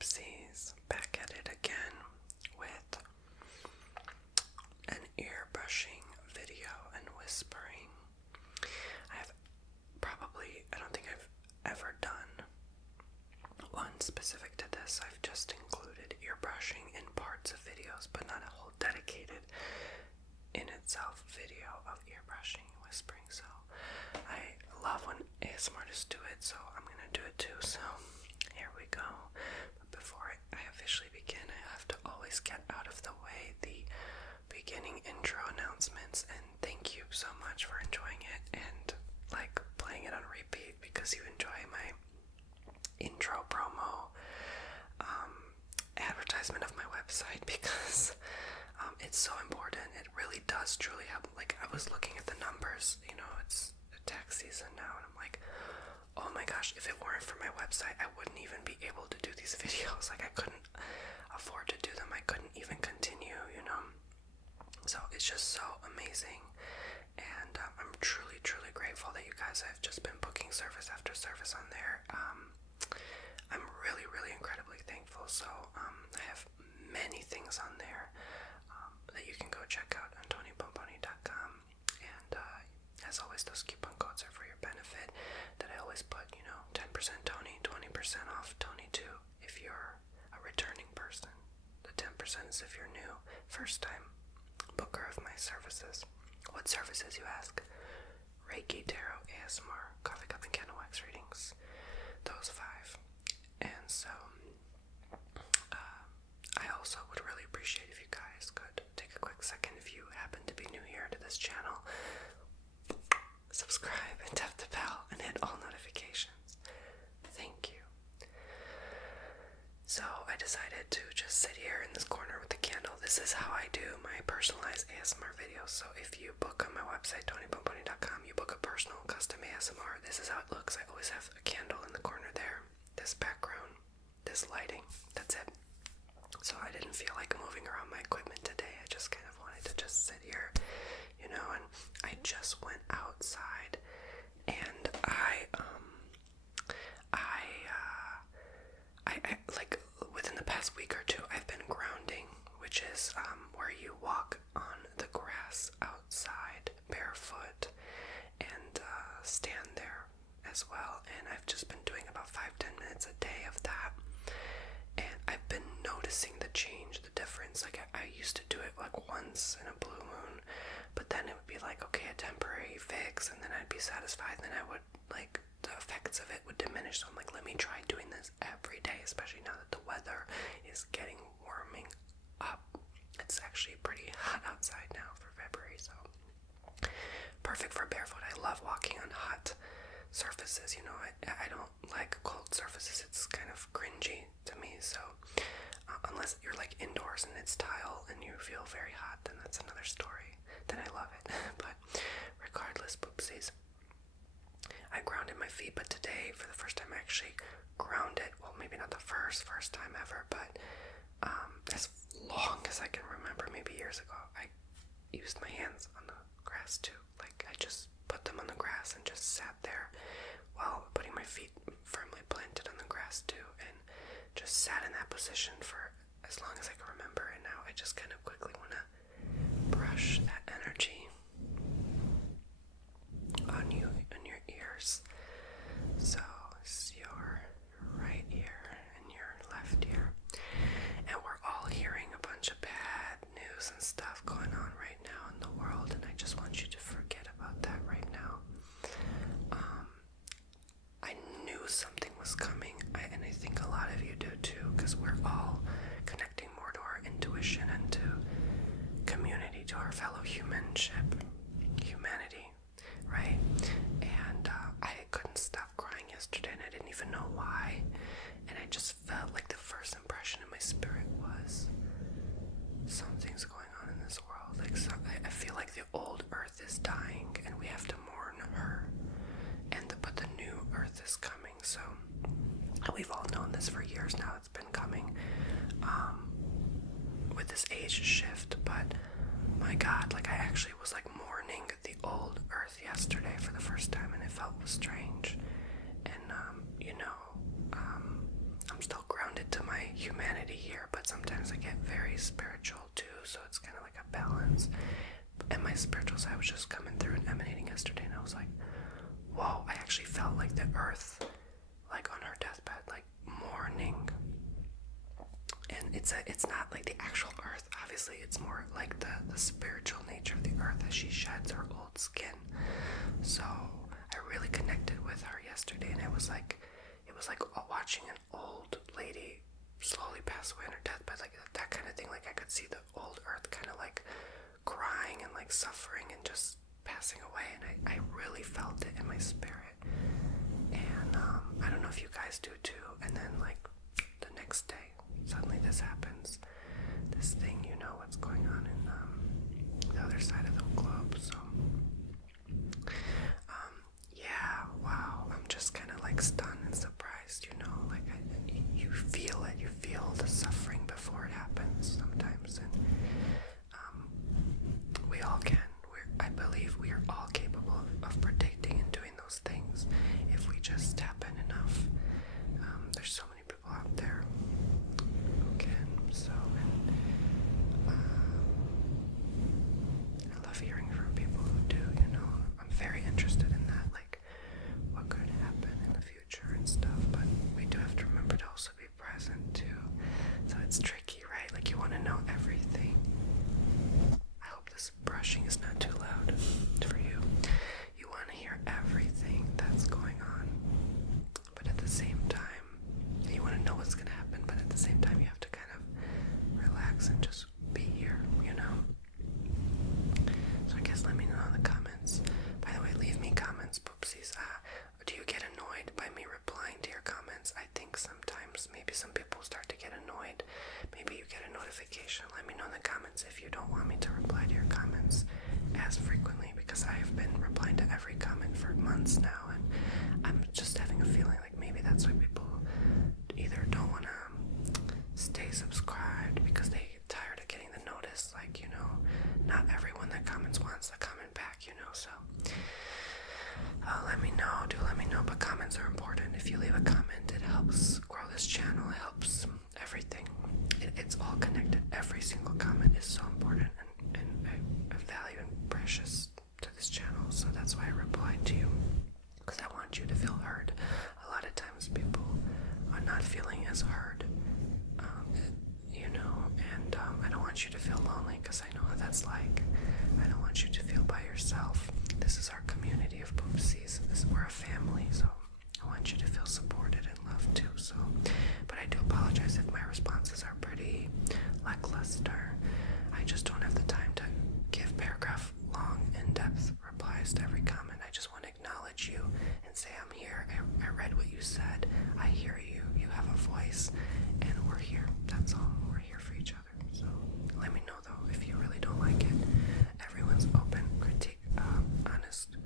Poopsies, back at it again with an ear brushing video and whispering. I don't think I've ever done one specific to this. I've just included ear brushing in parts of videos, but not a whole dedicated in itself video of ear brushing and whispering. So I love when ASMR artists do it, so I'm gonna do it too. So here we go. But before I officially begin, I have to always get out of the way the beginning intro announcements, and thank you so much for enjoying it and playing it on repeat because you enjoy my intro promo advertisement of my website, because it's so important. It really does truly help. I was looking at the numbers, it's tax season now, and I'm like, oh my gosh, if it weren't for my website, I wouldn't even be able to do these videos. I couldn't afford to do them. I couldn't even continue, So it's just so amazing. And I'm truly, truly grateful that you guys have just been booking service after service on there. I'm really, really incredibly thankful. So I have many things on there that you can go check out on TonyBomboni.com. And as always, those coupon codes are for your benefit that I always put, 10% Tony, 20% off Tony too if you're a returning person. The 10% is if you're new, first time booker of my services. What services, you ask? Reiki, Tarot, ASMR, Coffee Cup and Candle Wax readings. Those 5. And so I also would really appreciate if you guys could take a quick second, if you happen to be new here to this channel, subscribe and tap the bell and hit all notifications. Thank you. So I decided to just sit here in this corner with the candle. This is how I do my personalized ASMR videos. So if you book on my website, TonyBomboni.com, you book a personal custom ASMR, this is how it looks. I always have a candle in the corner there, this background, this lighting, that's it. So I didn't feel like moving around my equipment today. I just kind of wanted to just sit here, and I just went outside, and I within the past week or two, I've been grounding, which is where you walk on the grass outside barefoot and stand there as well. And I've just been doing about 5-10 minutes a day of that. And I've been noticing the change, the difference. I used to do it once in a blue moon, but then it would be okay, a temporary fix, and then I'd be satisfied, and then I would, the effects of it would diminish. So I'm let me try doing this every day, especially now that the weather is warming up. It's actually pretty hot outside now for February, so perfect for barefoot. I love walking on hot surfaces, I don't like cold surfaces. It's kind of cringy to me, so unless you're indoors and it's tile and you feel very hot, then that's another story. Then I love it. But regardless, poopsies, I grounded my feet, but today, for the first time, I actually grounded. Well, maybe not the first time ever, but as long as I can remember, maybe years ago, I used my hands on the grass too. I just put them on the grass and just sat there while putting my feet firmly planted on the grass too, and just sat in that position for as long as I can remember. And now I just kind of quickly want to brush that energy on you, on your ears. So it's your right ear and your left ear, and we're all hearing a bunch of bad news and stuff going on right now in the world, and I just want you to forget about that right now. I knew something was coming, and I think a lot of you do too, because we're all connecting more to our intuition and to community, to our fellow humanity, right? And I couldn't stop crying yesterday, and I didn't even know why, and I just felt the first impression in my spirit was something's going on in this world. I feel like the old earth is dying, and we have to mourn her, but the new earth is coming. So we've all known this for years now. It's been coming with this age shift, but my God, I actually was mourning the old earth yesterday for the first time, and it felt strange. And I'm still grounded to my humanity here, but sometimes I get very spiritual too, so it's kind of like a balance. And my spiritual side was just coming through and emanating yesterday, and I was like, whoa, I actually felt like the earth, like on her deathbed, like mourning. And it's not like the actual earth, obviously, it's more like the spiritual nature of the earth as she sheds her old skin. So I really connected with her yesterday, and it was like watching an old lady slowly pass away on her deathbed, like that kind of thing. Like I could see the old earth kind of like crying and like suffering and just passing away, and I really felt it in my spirit. And I don't know if you guys do too. And then like the next day, suddenly this happens, this thing, you know what's going on in the other side of the globe. So yeah, wow, I'm just kind of like stunned and surprised, you know, like you feel it, you feel the suffering before it happens sometimes. And we all can. I believe we are all capable of predicting and doing those things if we just tap in enough. There's so many people out there who can. So, and I love hearing from people who do. You know, I'm very interested in that, like what could happen in the future and stuff. But we do have to remember to also be present too. So it's tricky, right? Like you want to know everything. This brushing is not too loud for you. You want to hear everything that's going on, but at the same time, you want to know what's going to happen, but at the same time, you have to kind of relax and just be here, you know? So I guess let me know in the comments. By the way, leave me comments, poopsies. Do you get annoyed by me replying to your comments? I think sometimes maybe some people start to get annoyed. Maybe you get a notification. Let me know in the comments if you don't want me to reply to your comments as frequently, because I have been replying to every comment for months now, and I'm just having a feeling like maybe that's why people either don't want to stay subscribed because they get tired of getting the notice. Like, you know, not everyone that comments wants a comment back, you know, so let me know, but comments are important. If you leave a comment, it helps grow this channel, it helps everything. It's all connected. Every single comment is so important and I value and precious to this channel, so that's why I replied to you, because I want you to feel heard. A lot of times people are not feeling as heard, you know, and I don't want you to feel lonely, because I know what that's like. I don't want you to feel by yourself. This is our community of poopsies. We're a family, so I want you to feel supported and loved too. So, but I do apologize if my responses are pretty lackluster. I just don't have the time to give paragraph long, in-depth replies to every comment. I just want to acknowledge you and say I'm here. I read what you said. I hear you. You have a voice, and we're here. That's all. We're here for each other. So let me know though if you really don't like it. Everyone's open critique, honest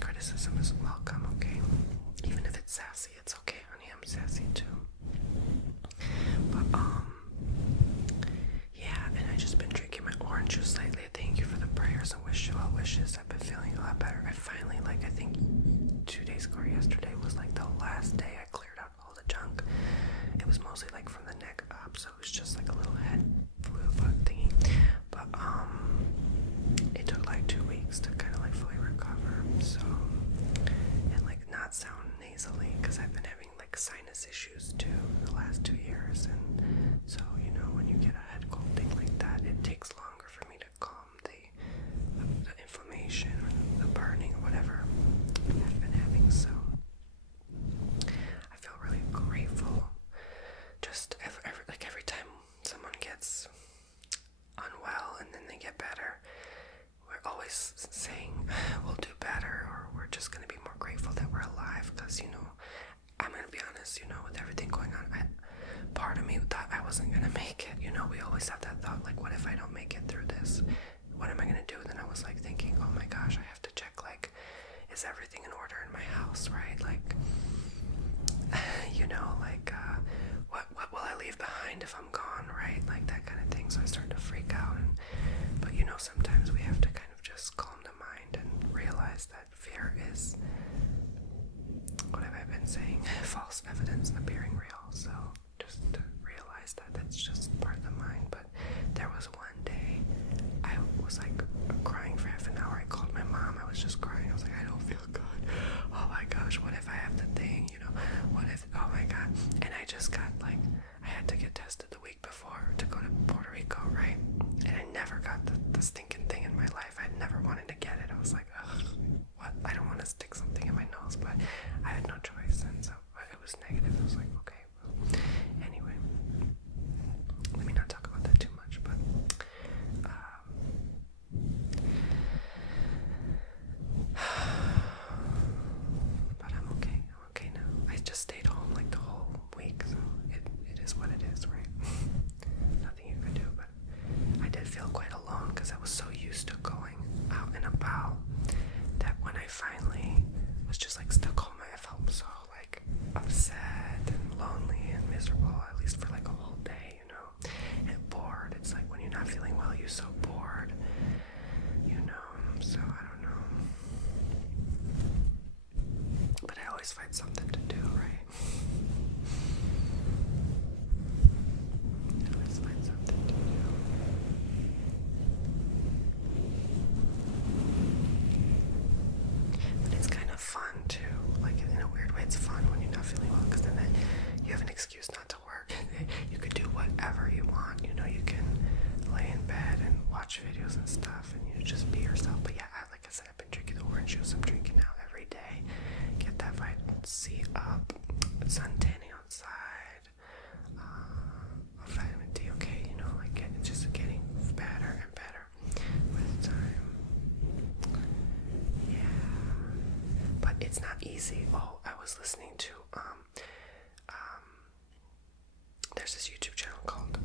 criticism is welcome. Okay, even if it's sassy, it's okay, honey. I'm sassy too. But yeah, and I just been drinking my orange juice lately. Thank you for the prayers and well wishes. I've been feeling a lot better. I finally, like, I think 2 days ago or yesterday was like the last day I cleared out all the junk. It was mostly like from the neck up, so it was just like a little head flu bug thingy. But it took like 2 weeks to kind of like fully recover. So, and like not sound nasally, because I've been having like sinus issues too the last 2 years, and so, you know, when you get a head cold thing like that, it takes longer for me to calm the inflammation or the burning or whatever I've been having. So I feel really grateful. Just every time someone gets unwell and then they get better, we're always saying we'll do better, or we're just going to be more grateful that we're alive, because, you know, I'm going to be honest, you know, with everything going on, part of me thought I wasn't going to make it. You know, we always have that thought, like, what if I don't make it through this? What am I going to do? And then I was like thinking, oh my gosh, I have to check, like, is everything in order in my house, right? Like, you know, like, what will I leave behind if I'm gone, right? Like that kind of thing. So I started to freak out. But, you know, sometimes we have to kind of just calm the mind and realize that fear is, what have I been saying? False evidence appearing real. So just just got like, I had to get tested the week before to go to Puerto Rico, right? And I never got the stinking thing in my life. I never wanted to get it. I was like, ugh, what? I don't want to stick something in my nose, but I had no choice, and so it was negative. I was like, okay, well, anyway, let me not talk about that too much, but but I'm okay. I'm okay now. I just stayed home like the whole week, so it is what it is, right? Nothing you can do, but I did feel quite alone because I was so used to going out and about that when I finally was just like stuck home, I felt so like upset and lonely and miserable, at least for like a whole day, you know, and bored. It's like when you're not feeling well, you're so bored, you know, so I don't know. But I always find something to do, right? I always find something to do. But it's kind of fun too. Like in a weird way, it's fun when you're not feeling well, because then you have an excuse not to work. You could do whatever you want. You know, you can lay in bed and watch videos and stuff, and you just be yourself. But yeah, like I said, I've been drinking the orange juice. I'm drinking now every day. Get that vitamin C up. Sun tanning outside. Vitamin D. Okay, you know, like it's just getting better and better with time. Yeah, but it's not easy. Oh, I was listening to there's this YouTube channel called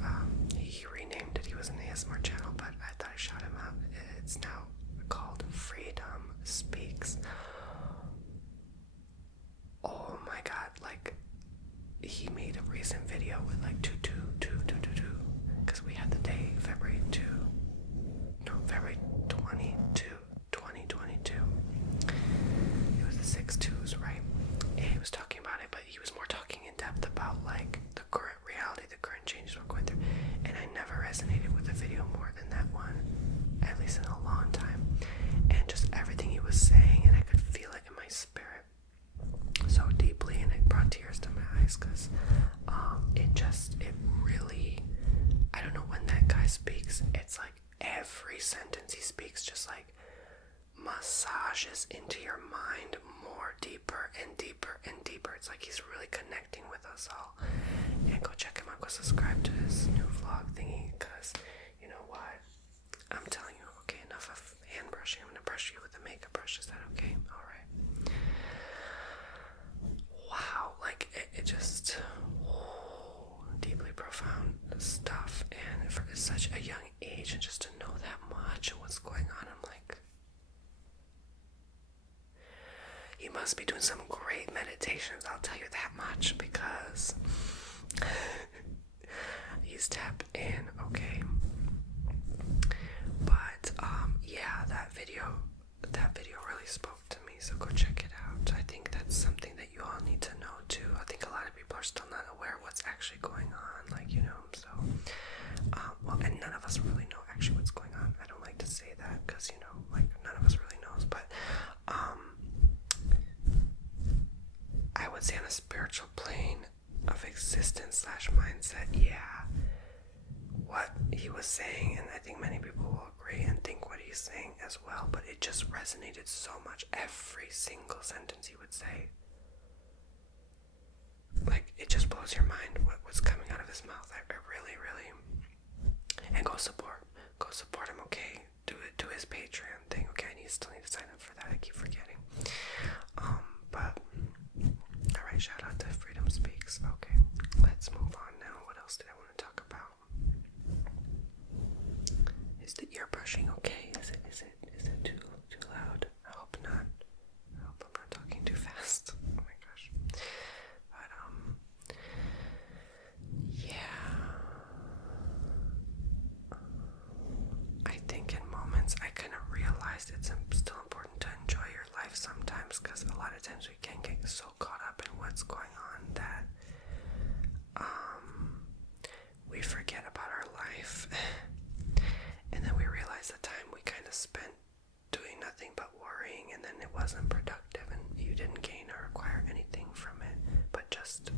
he renamed it. He was an ASMR channel, but I thought I shout him out. It's now called Freedom Speaks. Oh my god, like he made a recent video with like 22222, because we had the day February 22, 2022. It was the 6 2s, right? And he was talking about it, but he was more talking in depth about like the current reality, the current changes we're going through. And I never resonated with a video more than that one, at least in a long time. And just everything he was saying, and I could feel it in my spirit so deeply, and it brought tears to my eyes, because it really, I don't know, when that guy speaks, it's like every sentence he speaks just like massages into your mind more deeper and deeper and deeper. It's like he's really connecting with us all. And go check him out, go subscribe to his new vlog thingy, because you know what, I'm telling you, okay, enough of hand brushing. I'm gonna brush you with a makeup brush. Is that okay? Alright. Wow, like it just deeply profound stuff, and for such a young age, and just to know that much and what's going on, I'm like, you must be doing some great meditations, I'll tell you that much, because he's tapped in, okay? But yeah, that video really spoke to me, so go check it out. I think that's something that you all need to know too. I think a lot of people are still not aware what's actually going on, like, you know, so well, and none of us really know actually what's going on. I don't like to say that, because, you know, like, none of us really knows, but I would say on a spiritual plane of existence / mindset, yeah, what he was saying, and I think many people will agree and think what he's saying as well, but it just resonated so much. Every single sentence he would say, like, it just blows your mind what's coming out of his mouth. I really, really, and go support him, okay? Do his Patreon thing, okay? I still need to sign up for that. I keep forgetting. But alright, shout out to Freedom Speaks. Okay, let's move on now. What else did I want to talk about? Is the ear brushing okay? Is it too loud? I hope not. I hope I'm not talking too fast. Oh my gosh. But yeah. I think in moments I kind of realized it's still important to enjoy your life sometimes, because a lot of times we can get so caught up in what's going on that we forget about our life, and then we realize the time we kind of spent doing nothing but worrying, and then it wasn't productive, and you didn't gain or acquire anything from it, but just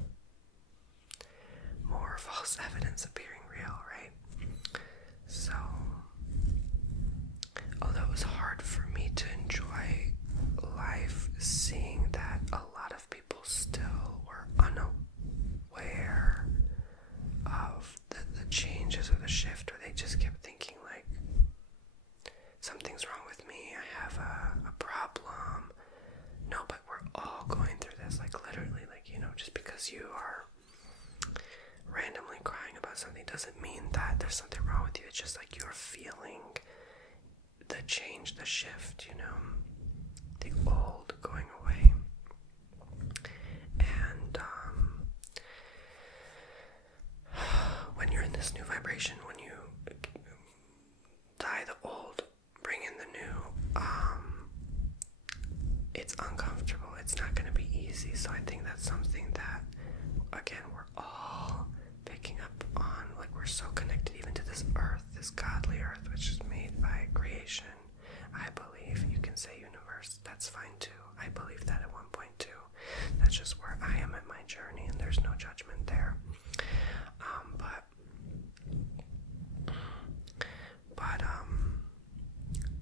shift where they just kept thinking like, something's wrong with me, I have a problem. No, but we're all going through this, like literally, like, you know, just because you are randomly crying about something doesn't mean that there's something wrong with you. It's just like you're feeling the change, the shift, you know, the old going away. And when you're in this new vibration, when you die the old, bring in the new, it's uncomfortable. It's not going to be easy. So I think that's something that, again, we're all picking up on. Like, we're so connected even to this earth, this godly earth, which is made by creation. I believe. You can say universe. That's fine too. I believe that at one point too. That's just where I am at my journey, and there's no judgment there. But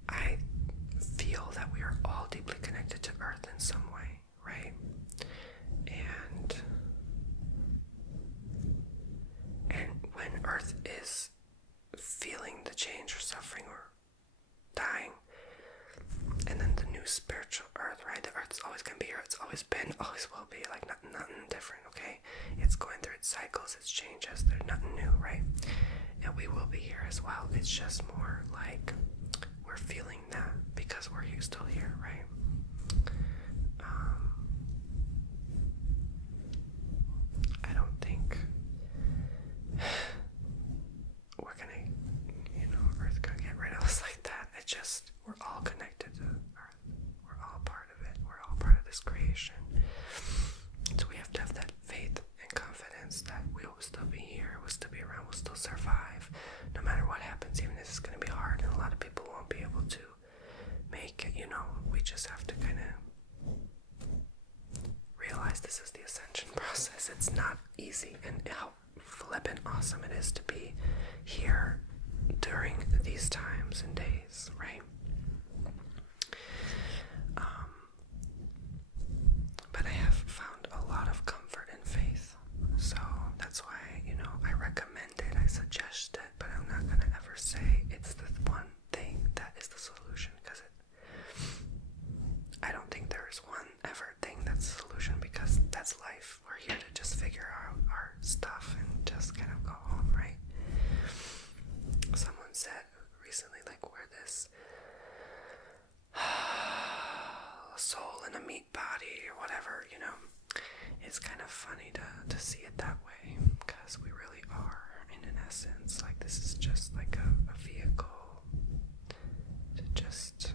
I feel that we are all deeply connected to earth in some way, right? And when earth is feeling the change or suffering or dying, and then the new spiritual earth, right? The earth's always going to be here. It's always been, always will be. Like, nothing different, okay? It's going through its cycles, its changes. There's nothing new, right? And we will be here as well. It's just more like we're feeling that because we're still here, right? I don't think we're going to, you know, earth going to get rid of us like that. It just, we're all connected to earth. We're all part of it. We're all part of this creation. So we have to have that faith and confidence that we will still be here, we'll still be around, we'll still survive, no matter what happens, even if it's going to be hard, and a lot of people won't be able to make it, you know. We just have to kind of realize this is the ascension process. It's not easy, and how flippin' awesome it is to be here during these times and days, right? But I have found a lot of comfort and faith, so that's why, you know, I recommend it, I suggest it, but I'm not gonna ever say it's the one thing that is the solution, because I don't think there is one ever thing that's the solution, because that's life. We're here to just figure out our stuff and just kind of go home, right? Someone said recently, like, we're this soul in a meat body or whatever, you know. It's kind of funny to see it that way, because we really are, in an essence, like, this is just like a vehicle to just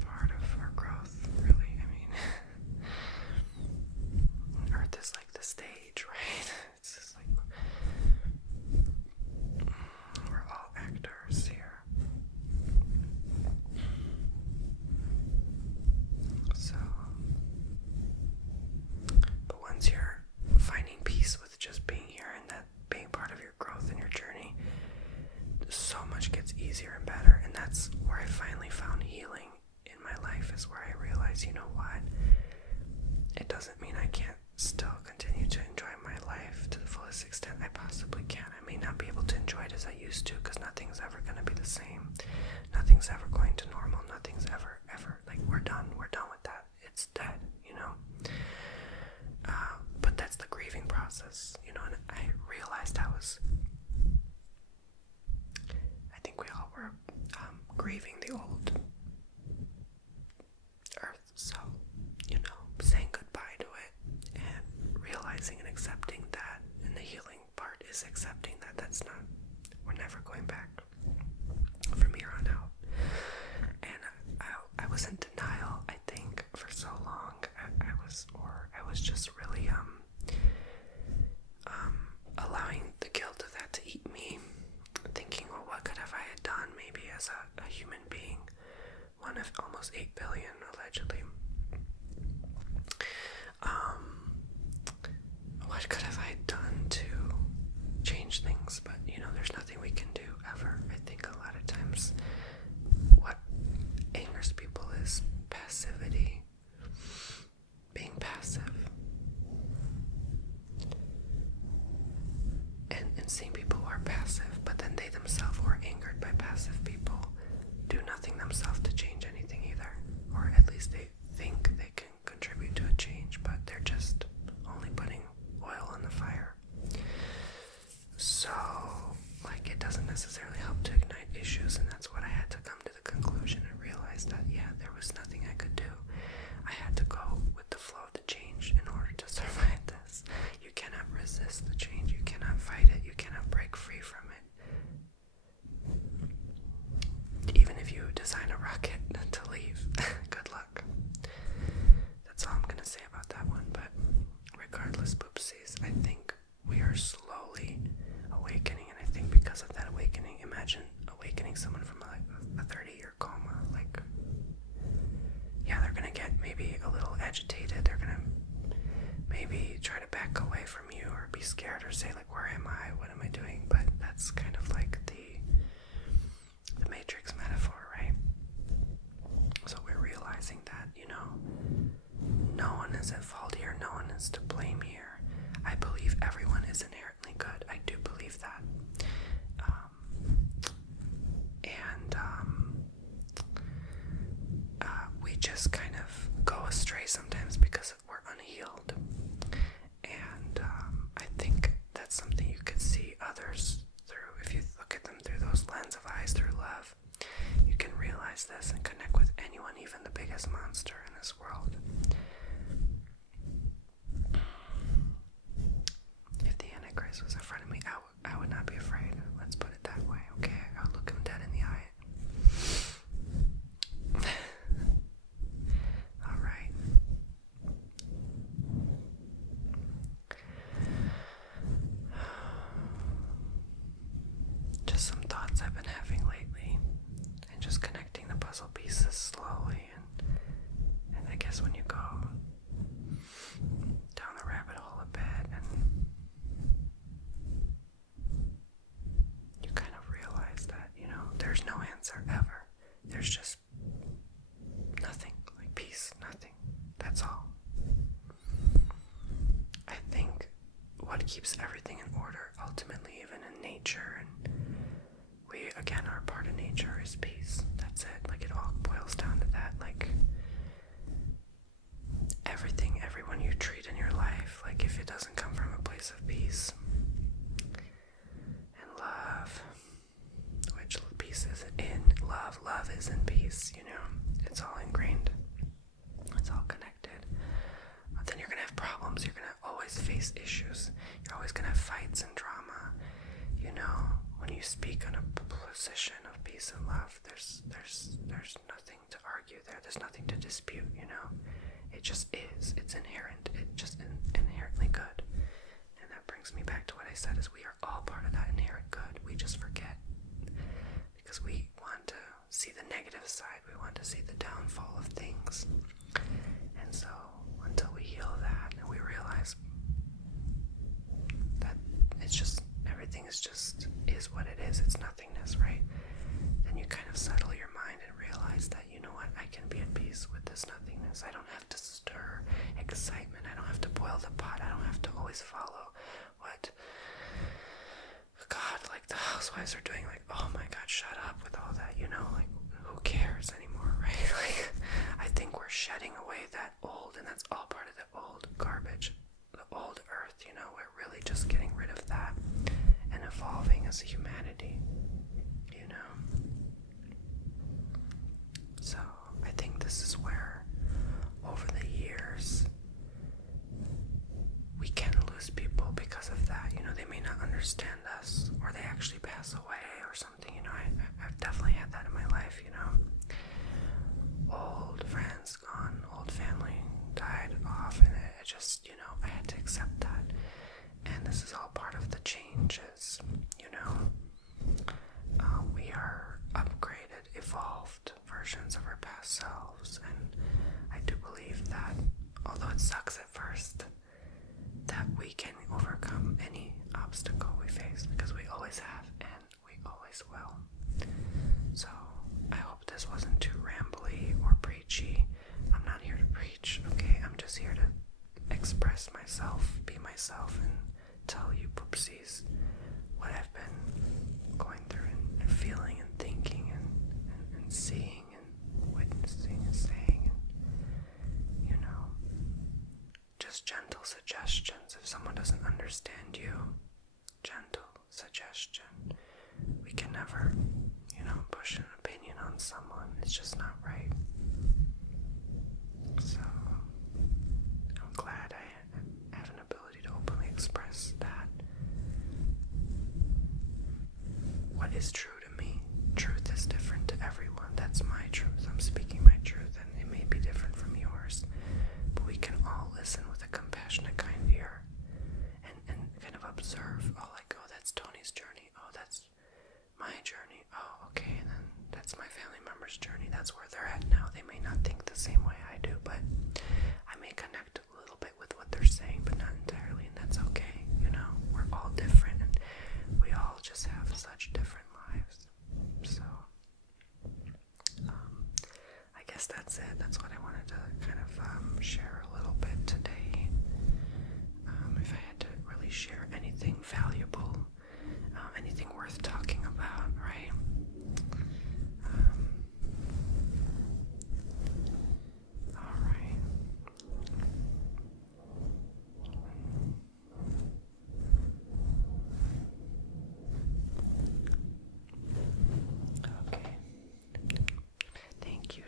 part of our growth, really. I mean, earth is like the stage, right? It's just like we're all actors here. So, but once you're finding peace with just being here and that being part of your growth and your journey, so much gets easier and better. And that's where I finally found healing in my life, is where I realized, you know what, it doesn't mean I can't still continue to enjoy my life to the fullest extent I possibly can. I may not be able to enjoy it as I used to, because nothing's ever going to be the same. Nothing's ever going to normal. Nothing's ever, like, we're done with that. It's dead, you know. But that's the grieving process, you know. And I realized I think we all were grieving the old earth. So, you know, saying goodbye to it and realizing and accepting that. And the healing part is accepting that we're never going back from here on out. And I was in denial, I think, for so long. I was just really allowing the guilt of that to eat me, thinking, well, what could have I had done, maybe as a human being, one of almost 8 billion, allegedly. What could have I done to change things? But, you know, there's nothing we can do ever. I think a lot of times what angers people is passivity, being passive, and seeing people who are passive, but then scared or say like, where am I? What am I doing? But that's kind of like the Matrix metaphor, right? So we're realizing that, no one is at fault here. No one is to blame here. I believe everyone is inherently good. I do believe that. We just kind of go astray sometimes because we're unhealed. And I think that's something you could see others through. If you look at them through those lens of eyes through love, you can realize this and connect with anyone, even the biggest monster in this world. If the Antichrist was in front of me, I would not be afraid. Let's put it that way, okay? I would look him dead in the eye. All right. Just some thoughts I've been having lately, and just connecting the puzzle pieces slowly, and I guess when you go down the rabbit hole a bit, and you kind of realize that, there's no answer ever. There's just nothing, like peace, nothing. That's all. I think what keeps everything in order, ultimately, even in nature, and we, again, are part of nature, is peace. That's it. Like, it all boils down to that. Like, everyone you treat in your life, like, if it doesn't come from a place of peace and love, which peace is in love is in peace, it's all ingrained, it's all connected. Then you're gonna have problems, you're gonna always face issues, you're always gonna have fights and drama. When you speak on a position of peace and love, there's nothing to argue there, there's nothing to dispute, it just is, it's inherent, it's just inherently good. And that brings me back to what I said, is we are all part of that inherent good. We just forget, because we want to see the negative side, we want to see the downfall of things. And so until we heal that and we realize that it's just, everything is what it is, it's nothingness, right? Then you kind of settle your mind and realize that, I can be at peace with this nothingness. I don't have to stir excitement, I don't have to boil the pot, I don't have to always follow what God, like the housewives are doing, like, oh my God, shut up with all that, like, who cares anymore, right? Like, I think we're shedding away that old, and that's all part of the old garbage, the old earth, we're really just getting rid of that and evolving as a humanity, So I think this is where, over the years, we can lose people because of that. They may not understand us, or they actually pass away or something. I've definitely had that in my life, Old friends gone, old family died off, and it just, I had to accept that. And this is all part of the changes, we are upgraded, evolved versions of our past selves, and I do believe that, although it sucks at first, that we can overcome any obstacle we face, because we always have and we always will. So I hope this wasn't too rambly or preachy. I'm not here to preach, okay? I'm just here to express myself, be myself, and tell you poopsies what I've been going through and feeling and thinking and seeing and witnessing and saying, and just gentle suggestions. If someone doesn't understand you, gentle suggestion. We can never, push an opinion on someone. It's just not right. So I'm glad I have an ability to openly express that. What is true to me? Truth is different to everyone. That's my truth. I'm speaking my truth, and it may be different from yours. But we can all listen with a compassionate, kind ear, and kind of observe. Oh, like, oh, that's Tony's journey. Oh, that's my journey. Oh, okay, and then that's my family member's journey. That's where they're at now. They may not think the same way I do, but I may connect a little bit with what they're saying, but not entirely, and that's okay,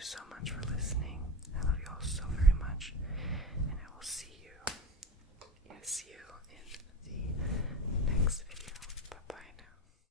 so much for listening. I love you all so very much. And I will see you.